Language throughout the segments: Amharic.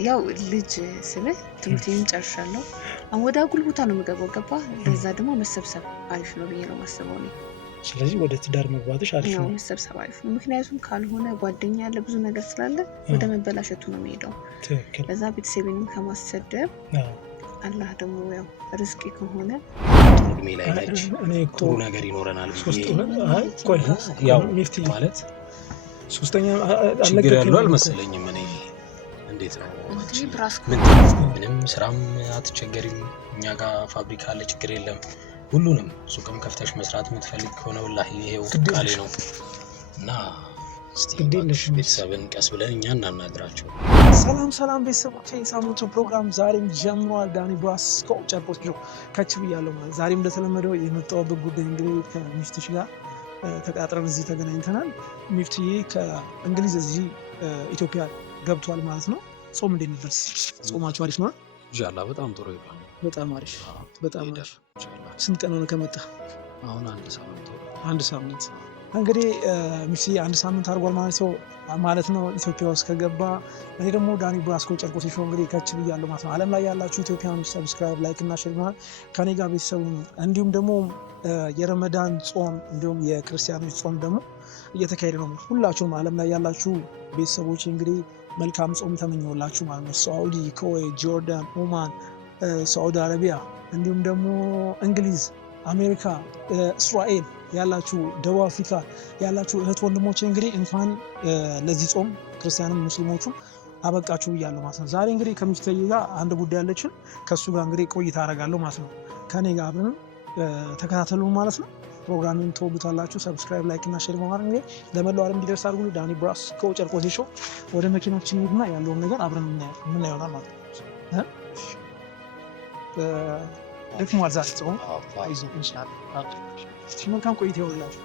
ያው ልጅ ስለ ትምህርቴን ጨርሻለሁ። አሁን ወደ አጉል ቦታ ነው የምገባው ገባ። ለዛ ደግሞ መሰብሰብ አሪፍ ነው ብዬ ነው የማስበው እኔ። ስለዚህ ወደ ትዳር መግባትሽ አሪፍ ነው። መሰብሰብ አሪፍ ነው። ምክንያቱም ካልሆነ ጓደኛ ያለ ብዙ ነገር ስላለ ወደ መበላሸቱ ነው የሚሄደው። ትክክል። ለዛ ቤተሰቤንም ከማሰደብ አላህ ደግሞ ያው ርስቂ ከሆነ እድሜ ላይ ነች ጥሩ ነገር ይኖረናል ብዬ ያው ማለት ሶስተኛ ችግር ያለው አልመሰለኝም እኔ። እንዴት ነው ምንም ስራም አትቸገሪም። እኛ ጋር ፋብሪካ አለ፣ ችግር የለም። ሁሉንም ሱቅም ከፍተሽ መስራት የምትፈልግ ከሆነ ወላሂ ይሄው ቃሌ ነው እና እስቲ ቤተሰብን ቀስ ብለን እኛ እናናግራቸው። ሰላም ቤተሰቦቼ፣ የሳምንቱ ፕሮግራም ዛሬም ጀምሯል። ዳኒ ብራስኮ ጨርቆስ ነው ከች ብያለሁ ማለት። ዛሬም እንደተለመደው የመጣሁበት ጉዳይ እንግዲህ ከሚፍትሽ ጋር ተቃጥረን እዚህ ተገናኝተናል። ሚፍትዬ ከእንግሊዝ እዚህ ኢትዮጵያ ገብቷል ማለት ነው። ጾም እንዴት ነበር? ጾማችሁ አሪፍ ነው? ኢንሻአላህ በጣም ጥሩ ይባል። በጣም አሪፍ በጣም አሪፍ። ስንት ቀን ሆነ ከመጣ? አሁን አንድ ሳምንት እንግዲህ ሚፍትዬ አንድ ሳምንት አድርጓል ማለት ነው ኢትዮጵያ ውስጥ ከገባ። እኔ ደግሞ ዳኒ ብራስኮ ጨርቆስ ሾው እንግዲህ ከች ብያለሁ ማለት ነው። ዓለም ላይ ያላችሁ ኢትዮጵያኖች ሰብስክራይብ፣ ላይክ እና ሼር ማለት ከኔ ጋር ቤተሰቡ ነው። እንዲሁም ደግሞ የረመዳን ጾም እንዲሁም የክርስቲያኖች ጾም ደግሞ እየተካሄደ ነው። ሁላችሁም ዓለም ላይ ያላችሁ ቤተሰቦች እንግዲህ መልካም ጾም ተመኘውላችሁ ማለት ነው። ሳዑዲ፣ ኩዌት፣ ጆርዳን፣ ኦማን፣ ሳዑዲ አረቢያ እንዲሁም ደግሞ እንግሊዝ፣ አሜሪካ፣ እስራኤል ያላችሁ፣ ደቡብ አፍሪካ ያላችሁ እህት ወንድሞቼ እንግዲህ እንኳን ለዚህ ጾም ክርስቲያንም ሙስሊሞቹም አበቃችሁ ብያለሁ ማለት ነው። ዛሬ እንግዲህ ከሚፍትዬ ጋር አንድ ጉዳይ ያለችን ከሱ ጋር እንግዲህ ቆይታ አደርጋለሁ ማለት ነው። ከኔ ጋር አብረን ተከታተሉ ማለት ነው። ፕሮግራሙን ተወዱታላችሁ። ሰብስክራይብ፣ ላይክ እና ሼር በማድረግ እንግዲህ ለመላው ዓለም እንዲደርስ አድርጉ። ዳኒ ብራስኮ ጨርቆስ ሾው ወደ መኪናችን ሄድና ያለውን ነገር አብረን ምን ይሆናል ማለት ነው። ደክሟል ዛሬ ጾም አይዞህ ኢንሻአላህ። መልካም ቆይታ ይሁንላችሁ።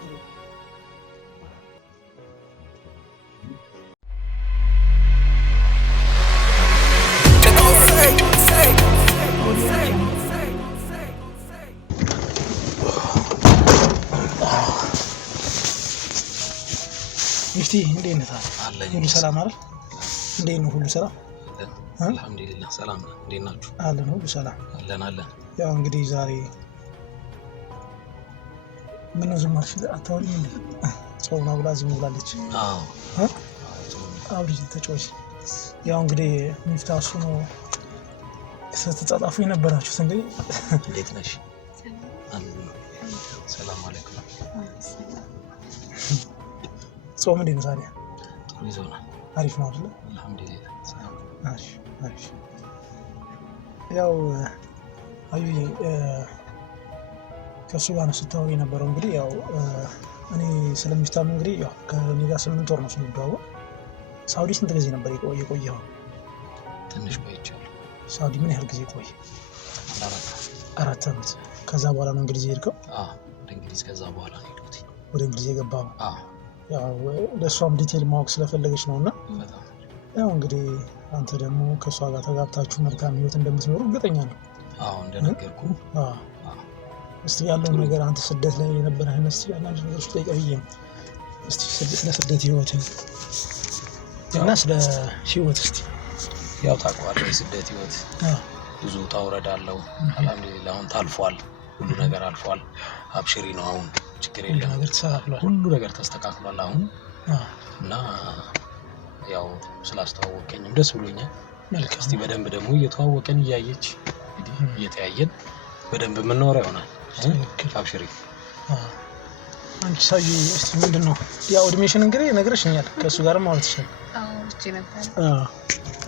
ሚፍቲ እንዴት ነህ? ሁሉ ሰላም አይደል? እንዴት ነው? ሁሉ ሰላም አልሐምዱሊላህ። ሰላም ነው። እንዴት ናችሁ? አለን ሁሉ ሰላም አለን። ያው እንግዲህ ዛሬ ምን ነው ዝም አልሽ? አታወሪም? ጾም ነው ብላ ዝም ብላለች። አውሪ ተጫወች። ያው እንግዲህ ሚፍታሱ ነው ስትጻጻፉ የነበራችሁት እንግዲህ እንዴት ነሽ? ሰላም አለይኩም። ጾም እንዴት ነው ታዲያ? ጥሩ ይዞናል። አሪፍ ነው አይደል? አልሐምዱሊላህ። አሪፍ። ያው አዩ ከሱ ጋር ነው ስታወሪ የነበረው እንግዲህ ያው እኔ ስለሚፍታም እንግዲህ ያው ከኔ ጋር 8 ወር ነው ስንደዋወል። ሳውዲ ስንት ጊዜ ነበር የቆየው? ትንሽ ቆይቻለሁ። ሳውዲ ምን ያህል ጊዜ ቆየ? 4 ዓመት። ከዛ በኋላ ነው እንግሊዝ የሄድከው? ወደ እንግሊዝ ከዛ በኋላ ነው የሄድኩት። ወደ እንግሊዝ የገባው? ያው ለእሷም ዲቴል ማወቅ ስለፈለገች ነውና ያው እንግዲህ አንተ ደግሞ ከእሷ ጋር ተጋብታችሁ መልካም ህይወት እንደምትኖሩ እርግጠኛ ነው። እንደነገርኩ። እስቲ ያለውን ነገር አንተ ስደት ላይ የነበረ አይነት አንዳንድ ነገሮች ጠይቀኝ እስቲ ስለ ስደት ህይወት እና ስለ ህይወት እስቲ። ያው ታውቀዋለህ የስደት ህይወት ብዙ ውጣ ውረድ አለው። አልሐምዱሊላህ አሁን ታልፏል፣ ሁሉ ነገር አልፏል። አብሽሪ ነው አሁን ችግር የለም። ሁሉ ነገር ተስተካክሏል አሁን እና ያው ስላስተዋወቀኝም ደስ ብሎኛል። መልካም። እስቲ በደንብ ደግሞ እየተዋወቀን እያየች እንግዲህ እየተያየን በደንብ የምናወራ ይሆናል። አብሽሪ። አንቺ ሳይ እስቲ ምንድነው ያው እድሜሽን እንግዲህ ነግረሽኛል፣ ከሱ ጋር ማለት ይችላል። እቺ ነበር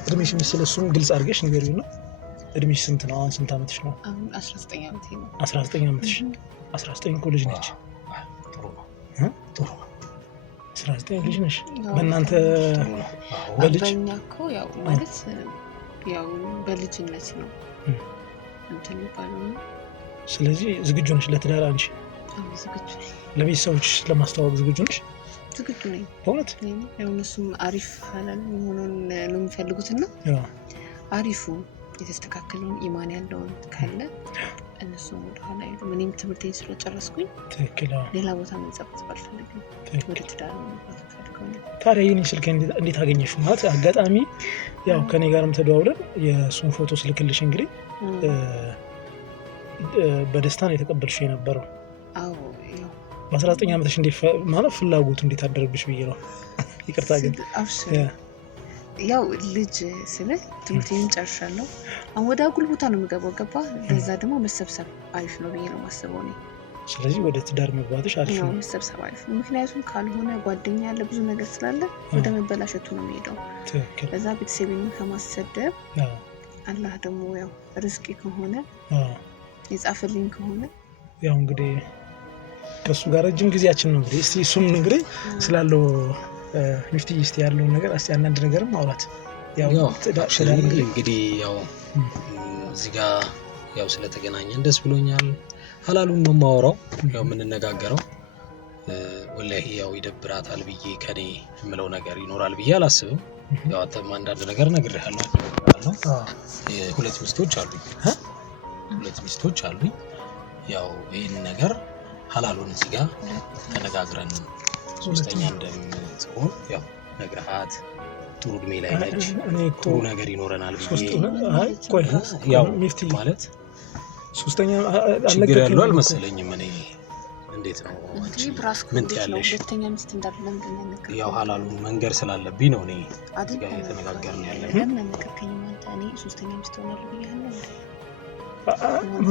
እድሜሽን ስለሱም ግልጽ አድርገሽ ንገሪውና እድሜሽ ስንት ነው? አሁን ስንት ዓመትሽ ነው? 19 ዓመቴ ነው። 19 ዓመትሽ? 19 እኮ ልጅ ነች። ጥሩ 19 ልጅ ነሽ። በእናንተ በልጅኛ እኮ ያው ማለት ያው በልጅነት ነው እንትን የሚባለው ነው። ስለዚህ ዝግጁ ነሽ ለትዳር አንቺ? ዝግጁ ነኝ። ለቤተሰቦች ለማስተዋወቅ ዝግጁ ነሽ? ዝግጁ ነኝ። በእውነት ያው እነሱም አሪፍ ሀላል የሆነውን ነው የሚፈልጉትና አሪፉ የተስተካከለውን ኢማን ያለውን ካለ እነሱም ወደ ኋላ አይሉም። እኔም ትምህርቴን ስለጨረስኩኝ ትክክል ሌላ ቦታ መንጸባረቅ አልፈልግም። ወደ ትዳር ነው ማለት ፈልጋለሁ። የምፈልገው ነው። ታዲያ የኔ ስልክ እንዴት አገኘሽ? ማለት አጋጣሚ ያው ከኔ ጋርም ተደዋውለን የእሱን ፎቶ ስልክልሽ እንግዲህ በደስታ ነው የተቀበልሽ የነበረው። አዎ በ19 ዓመትሽ እንዴት ማለት ፍላጎቱ እንዴት አደረብሽ ብዬ ነው። ይቅርታ ግን ያው ልጅ ስለ ትምህርቴን ጨርሻለሁ። አሁን ወደ አጉል ቦታ ነው የምገባው ገባ። ለዛ ደግሞ መሰብሰብ አሪፍ ነው ብዬ ነው የማስበው እኔ። ስለዚህ ወደ ትዳር መግባትሽ አሪፍ ነው። መሰብሰብ አሪፍ ነው። ምክንያቱም ካልሆነ ጓደኛ ያለ ብዙ ነገር ስላለ ወደ መበላሸቱ ነው የሚሄደው። ለዛ ቤተሰቤን ከማሰደብ አላህ ደግሞ ያው ርዝቂ ከሆነ የጻፈልኝ ከሆነ ያው እንግዲህ ከሱ ጋር ረጅም ጊዜያችን ነው እንግዲህ። እስቲ እሱም እንግዲህ ስላለው ሚፍቲ እስቲ ያለውን ነገር እስቲ አንዳንድ ነገርም አውራት። ያው እንግዲህ ያው እዚህ ጋር ያው ስለተገናኘን ደስ ብሎኛል። ሐላሉን ነው የማወራው ያው የምንነጋገረው። ወላሂ ያው ይደብራታል ብዬ ከኔ የምለው ነገር ይኖራል ብዬ አላስብም። ያው አንተም አንዳንድ ነገር ነግሬሃለሁ። ሁለት ሚስቶች አሉኝ። ያው ይሄን ነገር ሐላሉን እዚህ ጋር ተነጋግረን ሶስተኛ እንደምትሆን ያው ነግረሃት ጥሩ እድሜ ላይ ነች። ጥሩ ነገር ይኖረናል ብዬ ያው ሚፍቲ ማለት ሶስተኛ ችግር ያለው አልመሰለኝም። እኔ እንዴት ነው ምን ትያለሽ? ሁለተኛ ሚስት እንዳለም ያው ሐላሉን መንገር ስላለብኝ ነው እኔ እዚህ ጋር የተነጋገርን ያለው። ለምን ነገርከኝ አንተ? እኔ ሶስተኛ ሚስት ሆናለሁ ብያለሁ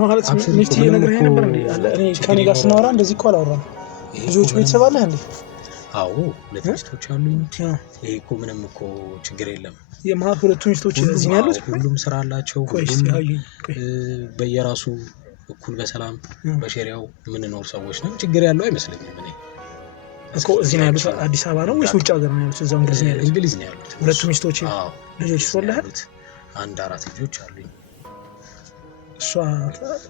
ማለት ሚፍቲ ነግረኸኝ ነበር እንዴ? እኔ ከኔ ጋር ስናወራ እንደዚህ እኮ አላወራም። ልጆች ቤተሰብ አለህ እንዴ? አዎ ሁለት ሚስቶች አሉኝ። ይሄ እኮ ምንም እኮ ችግር የለም። የማር ሁለቱ ሚስቶች እዚህ ነው ያሉት። ሁሉም ስራ አላቸው። ሁሉም በየራሱ እኩል በሰላም በሸሪያው የምንኖር ሰዎች ነን። ችግር ያለው አይመስለኝም። እኔ እኮ እዚህ ነው ያሉት። አዲስ አበባ ነው ወይስ ውጭ ሀገር ነው ያሉት? እዛው እንግሊዝ ነው ያሉት ሁለቱ ሚስቶች። ልጆች ወለዱ። አንድ 4 ልጆች አሉኝ። እሷ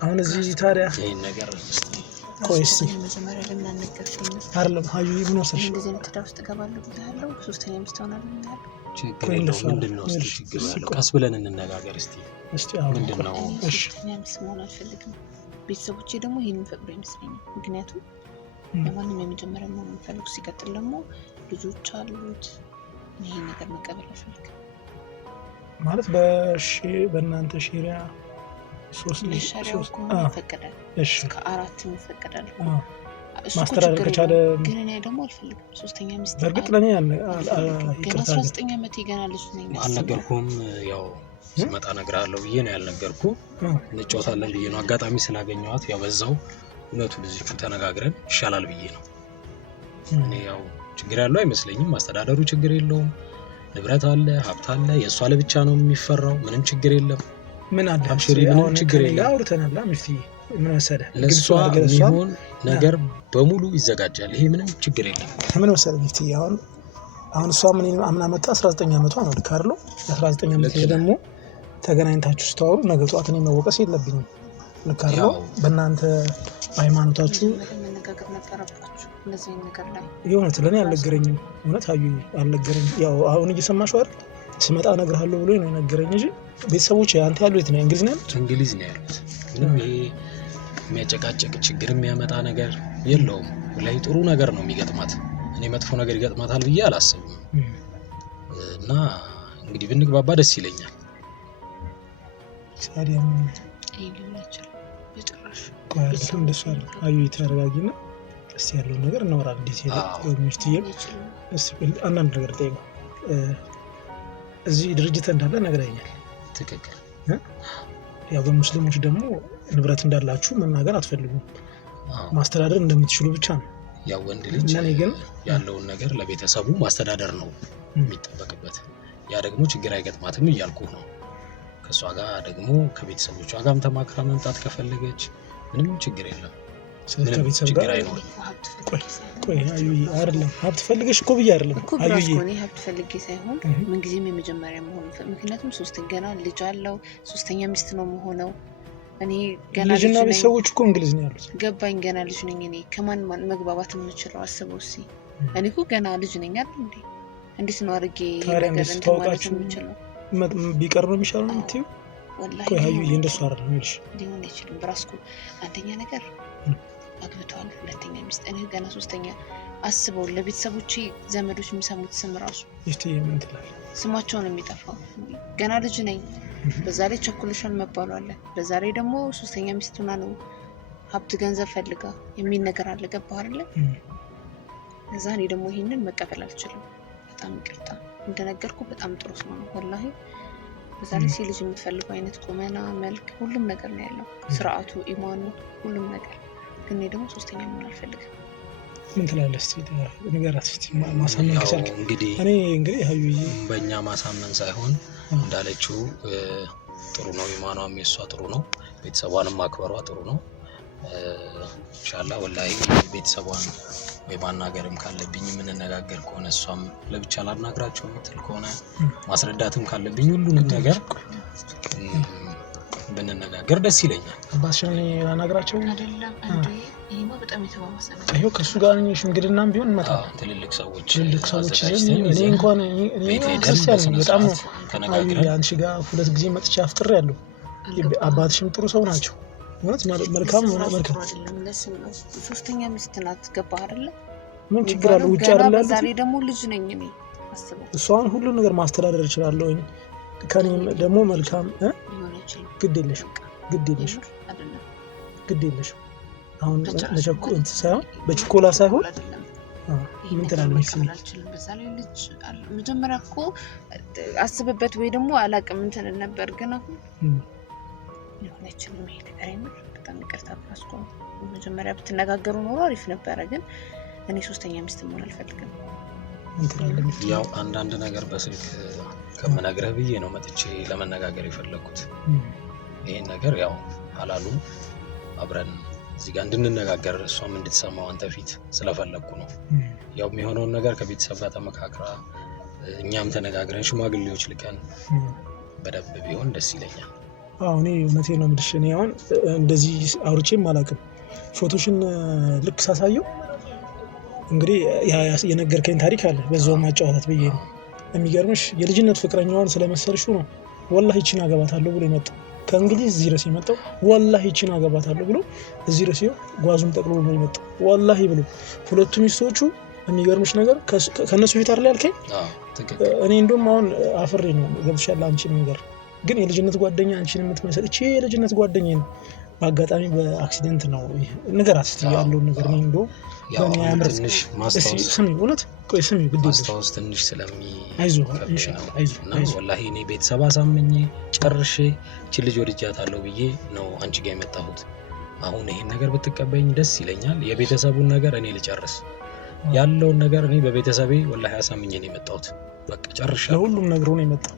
አሁን እዚህ ታዲያ ይሄን ነገር ቆይስ መጀመሪያ ለምን አልነገርከኝም? አይደለም ሀዩ ምን ወሰድሽ? እንደዚህ ነው ትዳር ውስጥ እገባለሁ ብያለሁ። ሶስተኛ ሚስት ሆናለሁ ብያለሁ። ችግር የለውም። ምንድነው እስቲ ችግር ያለው? ቀስ ብለን እንነጋገር እስቲ። ምንድነው? እሺ ሶስተኛ ሚስት መሆን አልፈልግም። ቤተሰቦቼ ደግሞ ይሄንን ፈቅዶ አይመስለኝም። ምክንያቱም ለማንም የመጀመሪያ መሆን የምፈልጉ ሲቀጥል ደግሞ ልጆች አሉት። ይሄን ነገር መቀበል አልፈልግም ማለት በእናንተ ሸሪዓ 3 ይፈቀዳል። እስከ 4 ይፈቀዳል። ማስተዳደር ከቻለ ግን እኔ ደግሞ አልፈልግም ሶስተኛ ሚስት። በእርግጥ ለኔ ይቅርታ 19 ዓመት ገና ልጅ ነኝ። አልነገርኩም። ያው ስመጣ እነግርሃለሁ ብዬ ነው ያልነገርኩህ። እንጫወታለን ብዬ ነው አጋጣሚ ስላገኘኋት ያው በዛው እውነቱን ልጅቹ ተነጋግረን ይሻላል ብዬ ነው። እኔ ያው ችግር ያለው አይመስለኝም። ማስተዳደሩ ችግር የለውም። ንብረት አለ፣ ሀብት አለ። የእሷ ለብቻ ነው የሚፈራው። ምንም ችግር የለም። ምን አለ አብሽሪ፣ ምንም ችግር የለም። አውርተናል ሚፍቲ። ምን መሰለህ ለሷ የሚሆን ነገር በሙሉ ይዘጋጃል። ይሄ ምንም ችግር የለም። ምን መሰለህ ሚፍቲ፣ አሁን እሷ ምን አምና መጣ 19 ዓመቷ ነው ልካርሎ 19 ዓመት ደግሞ ተገናኝታችሁ ስተዋሩ ነገ ጧት እኔ መወቀስ የለብኝም። ልካርሎ በእናንተ ሃይማኖታችሁ መነጋገር ነበረባችሁ። እንደዚህ ነገር ላይ የእውነት ለኔ አልነገረኝም። እውነት አዩ አልነገረኝም። ያው አሁን እየሰማሽው አይደል? ስመጣ እነግርሃለሁ ብሎ ነው የነገረኝ እንጂ ቤተሰቦች አንተ ያሉት የት ነው? እንግሊዝ ነው ያሉት። እንግሊዝ ነው ያሉት። ምንም ይሄ የሚያጨቃጨቅ ችግር የሚያመጣ ነገር የለውም። ላይ ጥሩ ነገር ነው የሚገጥማት። እኔ መጥፎ ነገር ይገጥማታል ብዬ አላስብም። እና እንግዲህ ብንግባባ ደስ ይለኛል። ታዲያም ይልላችሁ በጭራሽ ቋንቋም ደስ አይደል? አዩ ተረጋጊና እስቲ ያለውን ነገር እናወራለን። እንዴት ይላል ሚፍቲዬ? እስቲ አንዳንድ ነገር ጠይቀው። እዚህ ድርጅት እንዳለ ነግረኛል። ትክክል። ያው በሙስሊሞች ደግሞ ንብረት እንዳላችሁ መናገር አትፈልጉም። ማስተዳደር እንደምትችሉ ብቻ ነው። ያው ወንድ ልጅ ያለውን ነገር ለቤተሰቡ ማስተዳደር ነው የሚጠበቅበት። ያ ደግሞ ችግር አይገጥማትም እያልኩ ነው። ከሷ ጋር ደግሞ ከቤተሰቦቿ ጋርም ተማክራ መምጣት ከፈለገች ምንም ችግር የለም። ስለዚህ ከቤተሰብ ጋር ቆይ አዩ አይደለም ሀብት ፈልገሽ እኮ ብዬ አይደለም አዩ እኔ ሀብት ፈልጌ ሳይሆን ምን ጊዜም የመጀመሪያ መሆን ምክንያቱም ሶስተኛ ገና ልጅ አለው ሶስተኛ ሚስት ነው መሆነው። እኔ ገና ልጅና ቤተሰቦች እኮ እንግሊዝ ነው ያሉት። ገባኝ። ገና ልጅ ነኝ እኔ ከማን መግባባት የምችለው አስበው እስኪ። እኔ እኮ ገና ልጅ ነኝ አይደል እንዴ? እንዴት ነው አድርጌ ነገር ማለት የምችለው? ቢቀር ነው የሚሻለው ነው የምትይው? ወላሂ ቆይ አዩ እንደሱ አይደለም ልጅ ሊሆን አይችልም። በራስኩ አንደኛ ነገር አግብቷል፣ ሁለተኛ ሚስት። እኔ ገና ሶስተኛ አስበው ለቤተሰቦቼ ዘመዶች የሚሰሙት ስም ራሱ እስቲ ምን ትላለህ? ስማቸውን የሚጠፋው ገና ልጅ ነኝ። በዛ ላይ ቸኩለሻል መባሉ አለ። በዛ ላይ ደግሞ ሶስተኛ ሚስት ሆና ነው ሀብት ገንዘብ ፈልጋ የሚል ነገር አለ። ገባህ አይደለ? እዛ እኔ ደግሞ ይሄንን መቀበል አልችልም። በጣም ይቅርታ እንደነገርኩ በጣም ጥሩ ሰው ነው ወላሂ። በዛ ላይ ልጅ የምትፈልገው አይነት ቁመና፣ መልክ፣ ሁሉም ነገር ነው ያለው። ስርዓቱ፣ ኢማኑ፣ ሁሉም ነገር። ግን እኔ ደግሞ ሶስተኛ ምን አልፈልግም። ምን ትላለህ? እስቲ ንገራት እስቲ ማሳመን ከቻልክ። እንግዲህ ሀዩዬ በእኛ ማሳመን ሳይሆን እንዳለችው ጥሩ ነው። ኢማኗም የሷ ጥሩ ነው። ቤተሰቧንም ማክበሯ ጥሩ ነው። ኢንሻአላህ ወላሂ ቤተሰቧን ወይ ማናገርም ካለብኝ የምንነጋገር ከሆነ እሷም ለብቻ ላናግራቸው የምትል ከሆነ ማስረዳትም ካለብኝ ሁሉንም ነገር ብንነጋገር ደስ ይለኛል። አባትሽን ላናግራቸው አይደለም እንዴ? ይሄማ በጣም የተባባሰ ነው። አይሁ ከሱ ጋር ነኝ ሽምግልናም ቢሆን መጣ ትልልቅ ሰዎች እኔ እንኳን ክርስቲያን በጣም ተነጋግረን አንቺ ጋር 2 ጊዜ መጥቼ አፍጥሬያለሁ። አባትሽም ጥሩ ሰው ናቸው። ማለት መልካም አይደለም። ሶስተኛ ሚስት ናት። ገባህ አይደለ? ምን ችግር አለው? ውጭ አይደለ? ዛሬ ደግሞ ልጅ ነኝ እኔ አስበው። እሷን ሁሉ ነገር ማስተዳደር እችላለሁ። ከኔም ደግሞ መልካም ግድ የለሽ አሁን ሳይሆን በችኮላ ሳይሆን ምን ትላለች? በዛ ላይ ልጅ መጀመሪያ እኮ አስበበት ወይ ደግሞ አላውቅም እንትን ነበር። ግን አሁን ይሆነችም ይሄ ነገር አይምር በጣም ይቅርታ አስቆ መጀመሪያ ብትነጋገሩ ኖሮ አሪፍ ነበረ። ግን እኔ ሶስተኛ ሚስት መሆን አልፈልግም። ያው አንዳንድ ነገር በስልክ ከመናገር ብዬ ነው መጥቼ ለመነጋገር የፈለኩት። ይሄን ነገር ያው ሐላሉ አብረን እዚህ ጋር እንድንነጋገር እሷም እንድትሰማው አንተ ፊት ስለፈለኩ ነው። ያው የሚሆነውን ነገር ከቤተሰብ ጋር ተመካክራ እኛም ተነጋግረን ሽማግሌዎች ልከን በደንብ ቢሆን ደስ ይለኛል። እኔ እውነቴን ነው የምልሽ። እኔ አሁን እንደዚህ አውርቼም አላውቅም። ፎቶሽን ልክ ሳሳየው እንግዲህ የነገርከኝ ታሪክ አለ በዛው ማጫወታት ብዬ ነው። የሚገርምሽ የልጅነት ፍቅረኛዋን ስለመሰልሽው ነው ወላሂ እቺን አገባታለሁ ብሎ የመጣው። ከእንግሊዝ እዚህ ድረስ የመጣው ወላሂ እቺን አገባታለሁ ብሎ እዚህ ድረስ ጓዙን ጠቅልሎ ነው የመጣው ወላሂ ብሎ። 2 ሚስቶቹ የሚገርምሽ ነገር ከነሱ ፊት አይደል ያልከኝ? እኔ እንደውም አሁን አፍሬ ነው ገብሻል አንቺ ነገር። ግን የልጅነት ጓደኛ አንቺን የምትመስል እቺ የልጅነት ጓደኛ ነው። በአጋጣሚ በአክሲደንት ነው ነገር አስቲ ያለው ነገር ነው። እንደው ያው ትንሽ ማስታወስ ስሚ እውነት ቆይ ስሚ ግድ ማስታወስ ትንሽ አይዞህ ኢንሻአላህ ወላሂ እኔ ቤተሰብ አሳምኜ ጨርሼ እቺ ልጅ ወድጃታለሁ ብዬ ነው አንቺ ጋር የመጣሁት። አሁን ይሄን ነገር ብትቀበይኝ ደስ ይለኛል። የቤተሰቡን ነገር እኔ ልጨርስ ያለውን ነገር እኔ በቤተሰቤ ወላሂ አሳምኜ ነው የመጣሁት። በቃ ጨርሻለሁ። ሁሉም ነገር ነው የመጣው።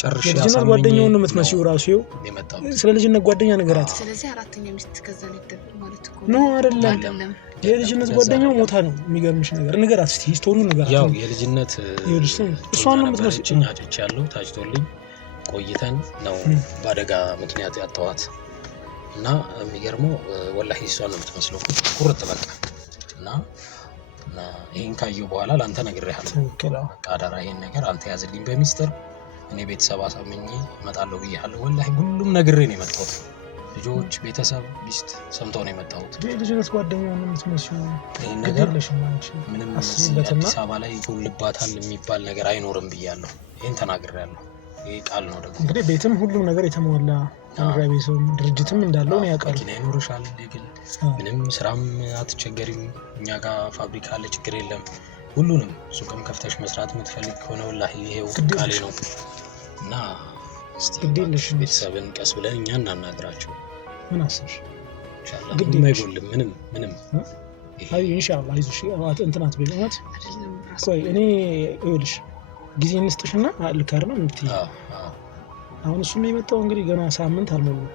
ጨርሻ የልጅነት ጓደኛው ነው የምትመስለው ራሱ የመጣው። ስለ ልጅነት ጓደኛ ነገራት። ስለዚህ አራተኛ ሚስት ከዛ ላይ ማለት እኮ ነው አይደለም? የልጅነት ጓደኛው ሞታ ነው። የሚገርምሽ ነገር ነገራት እስቲ ሂስቶሪውን ነገራት። ያው የልጅነት እሷን ነው የምትመስለው። አጭቻለሁ ታጭቶልኝ ቆይተን ነው በአደጋ ምክንያት ያጣኋት እና የሚገርመው ወላሂ እሷን ነው የምትመስለው ቁርጥ በቃ እና ይሄን ካየሁ በኋላ ላንተ ነግሬሃለሁ። በቃ አደራ ይሄን ነገር አንተ ያዝልኝ በሚስጥር። እኔ ቤተሰብ አሳምኜ እመጣለሁ ብዬሃለሁ። ወላሂ ሁሉም ነግሬ ነው የመጣሁት። ልጆች፣ ቤተሰብ፣ ሚስት ሰምተው ነው የመጣሁት። የልጅነት ጓደኛው ነው የምትመስለው። ይሄን ነገር ምንም አዲስ አበባ ላይ ይጎልባታል የሚባል ነገር አይኖርም ብያለሁ። ይሄን ተናግሬያለሁ። ይሄ ቃል ነው ደግሞ እንግዲህ ቤትም ሁሉም ነገር የተሟላ አንግራ ቤተሰብ ድርጅትም እንዳለው ነው ያውቃል። መኪና ይኖርሻል፣ ግን ምንም ስራም አትቸገሪም። እኛ ጋር ፋብሪካ አለ፣ ችግር የለም። ሁሉንም ሱቅም ከፍተሽ መስራት የምትፈልግ ከሆነ ወላሂ ይሄው ቃሌ ነው እና እስቲ ቤተሰብን ቀስ ብለን እኛ እናናግራቸው። ምን አሰብሽ? ኢንሻአላህ ምንም አይጎልም። ምንም አይ ኢንሻአላህ አይዞሽ። እንትናት በእውነት ቆይ እኔ ይኸውልሽ ጊዜ እንስጥሽና ልካር ነው እንት አሁን እሱም የመጣው እንግዲህ ገና ሳምንት አልሞላው።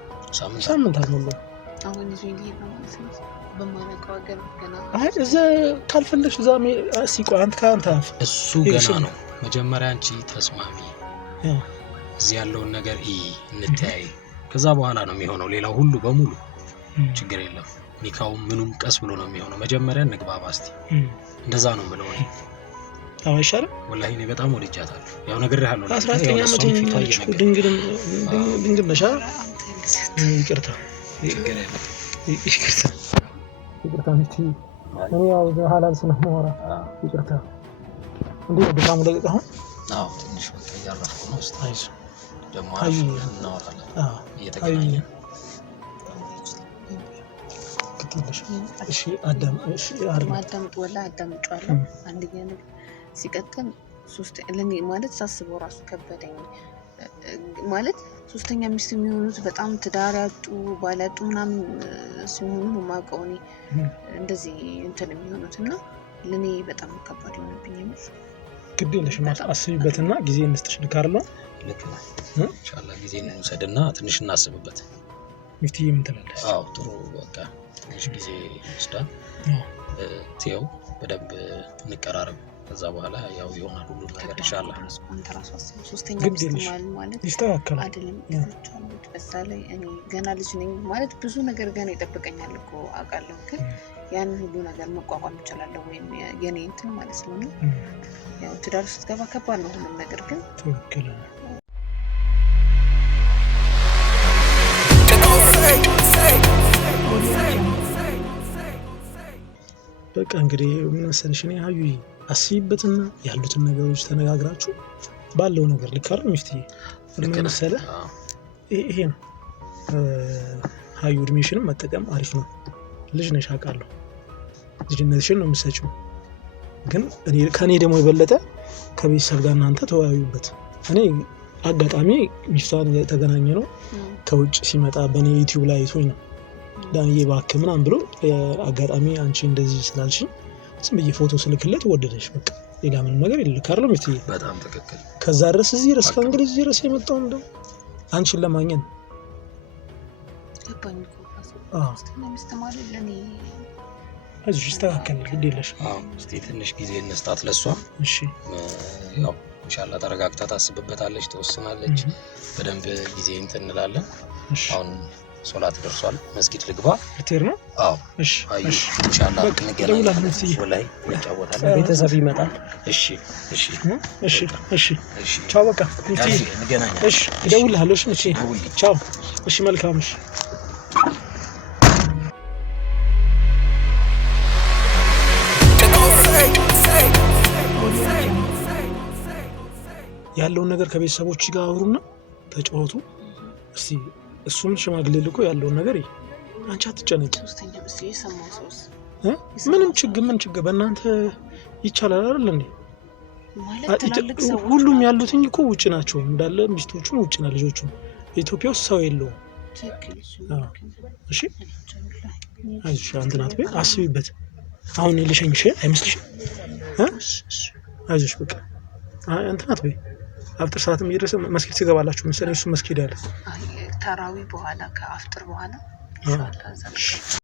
አሁን እዚህ ነው ማለት ነው በማለቀው ሀገር ገና እዛ ካልፈለግሽ እዛ ሲቆይ አንተ እሱ ገና ነው። መጀመሪያ አንቺ ተስማሚ እዚህ ያለውን ነገር እንተያይ። ከዛ በኋላ ነው የሚሆነው ሌላው ሁሉ በሙሉ ችግር የለም። ኒካውም ምኑም ቀስ ብሎ ነው የሚሆነው። መጀመሪያ እንግባባ እስቲ። እንደዛ ነው የምለው እኔ። አይሻልም? ወላሂ እኔ በጣም ወድጃታለሁ። ያው ነግሬሃለሁ። 19 ዓመት ነው ድንግል ነሽ። ይቅርታ እኔ ያው በሐላል ስለማወራ ይቅርታ። እንዴ ድካሙ ለቀቀው? አዎ ትንሽ በቃ እያረፍኩ ነው። ስታይስ ደግሞ እናወራለን። እየተገናኘን እሺ ማዳምጥ ወላ አዳምጫለሁ። አንደኛ ነገር ሲቀጥል ለኔ ማለት ሳስበው ራሱ ከበደኝ። ማለት ሶስተኛ ሚስት የሚሆኑት በጣም ትዳር ያጡ ባል ያጡ ምናምን ሲሆኑ ነው የማውቀው እኔ እንደዚህ እንትን የሚሆኑት እና ለኔ በጣም ከባድ ይሆንብኝ። ግድ የለሽም አስቢበትና ጊዜ እንስጥሽ። ልካርለው ልክ ነው። ኢንሻአላህ ጊዜ እንውሰድና ትንሽ እናስብበት። ሚፍቲ ምን ትላለሽ? አዎ ጥሩ በቃ ትንሽ ጊዜ ይወስዳል። ቴው በደንብ እንቀራረብ። ከዛ በኋላ ያው ይሆናል ሁሉ ነገር ኢንሻአላህ። ሶስተኛ ሚስት ማለት ይስተካከላል አይደለም ይፈቻሉት። በዛ ላይ እኔ ገና ልጅ ነኝ ማለት ብዙ ነገር ገና ይጠብቀኛል እኮ አውቃለሁ። ግን ያን ሁሉ ነገር መቋቋም እችላለሁ ወይም የኔ እንትን ማለት ነው። ያው ትዳር ውስጥ ገባ ከባድ ነው ሁሉም ነገር ግን ትክክል ነው። በቃ እንግዲህ ምን መሰለሽ እኔ ሀዩ አስይበትና ያሉትን ነገሮች ተነጋግራችሁ ባለው ነገር ልካር ሚፍቲ ምን መሰለህ ይሄ ነው። ሀዩ እድሜሽንም መጠቀም አሪፍ ነው። ልጅ ነሽ አውቃለሁ። ልጅነትሽን ነው የምትሰጪው። ግን ከኔ ደግሞ የበለጠ ከቤተሰብ ጋር እናንተ ተወያዩበት። እኔ አጋጣሚ ሚፍታን የተገናኘ ነው ከውጭ ሲመጣ በኔ ዩቲዩብ ላይ አይቶኝ ነው ዳንዬ እባክህ ምናምን ብሎ አጋጣሚ አንቺ እንደዚህ ስላልሽኝ ዝም ብዬ ፎቶ ስልክለት ወደደሽ። በቃ ሌላ ምንም ነገር ይልካር ነው ሚፍቲ። በጣም ትክክል። ከዛ ድረስ እዚህ ድረስ ከእንግሊዝ እዚህ ድረስ የመጣው እንደው አንቺን ለማግኘት ገባኝ እኮ ስለምስተማር ለኔ እዚህ ይስተካከል ግድ የለሽ። እስቲ ትንሽ ጊዜ እንስጣት ለሷ። እሺ ያው ኢንሻአላህ ተረጋግታ ታስብበታለች፣ ተወስናለች። በደንብ ጊዜ እንትን እንላለን። አሁን ሶላት ደርሷል። መስጊድ ልግባ ልትሄድ ነው? አዎ እሺ እሺ ኢንሻአላህ እንገናኛለን። ወላይ እንጫወታለን። ቤተሰብ ይመጣል። እሺ እሺ እሺ እሺ እሺ ቻው በቃ እንግዲህ እንገናኛለን። እሺ እደውልልሃለሁ። እሺ ቻው። እሺ መልካም። እሺ ያለውን ነገር ከቤተሰቦች ጋር አውሩና ተጫወቱ። እስቲ እሱም ሽማግሌ ልኮ ያለውን ነገር አንቺ አትጨነቂ። ምንም ችግር በእናንተ ይቻላል አይደል እንዴ? ሁሉም ያሉትኝ እኮ ውጭ ናቸው እንዳለ ሚስቶቹም ውጭ ና ልጆቹም ኢትዮጵያ ውስጥ ሰው የለውም። እሺ አይዞሽ አንተናት በይ አስቢበት። አሁን ልሸኝሽ አይመስልሽም? አይዞሽ በቃ አንተናት በይ አፍጥር ሰዓትም እየደረሰ መስጊድ ትገባላችሁ መሰለኝ። እሱ መስጊድ አለ ተራዊ በኋላ ከአፍጥር በኋላ ኢንሻአላህ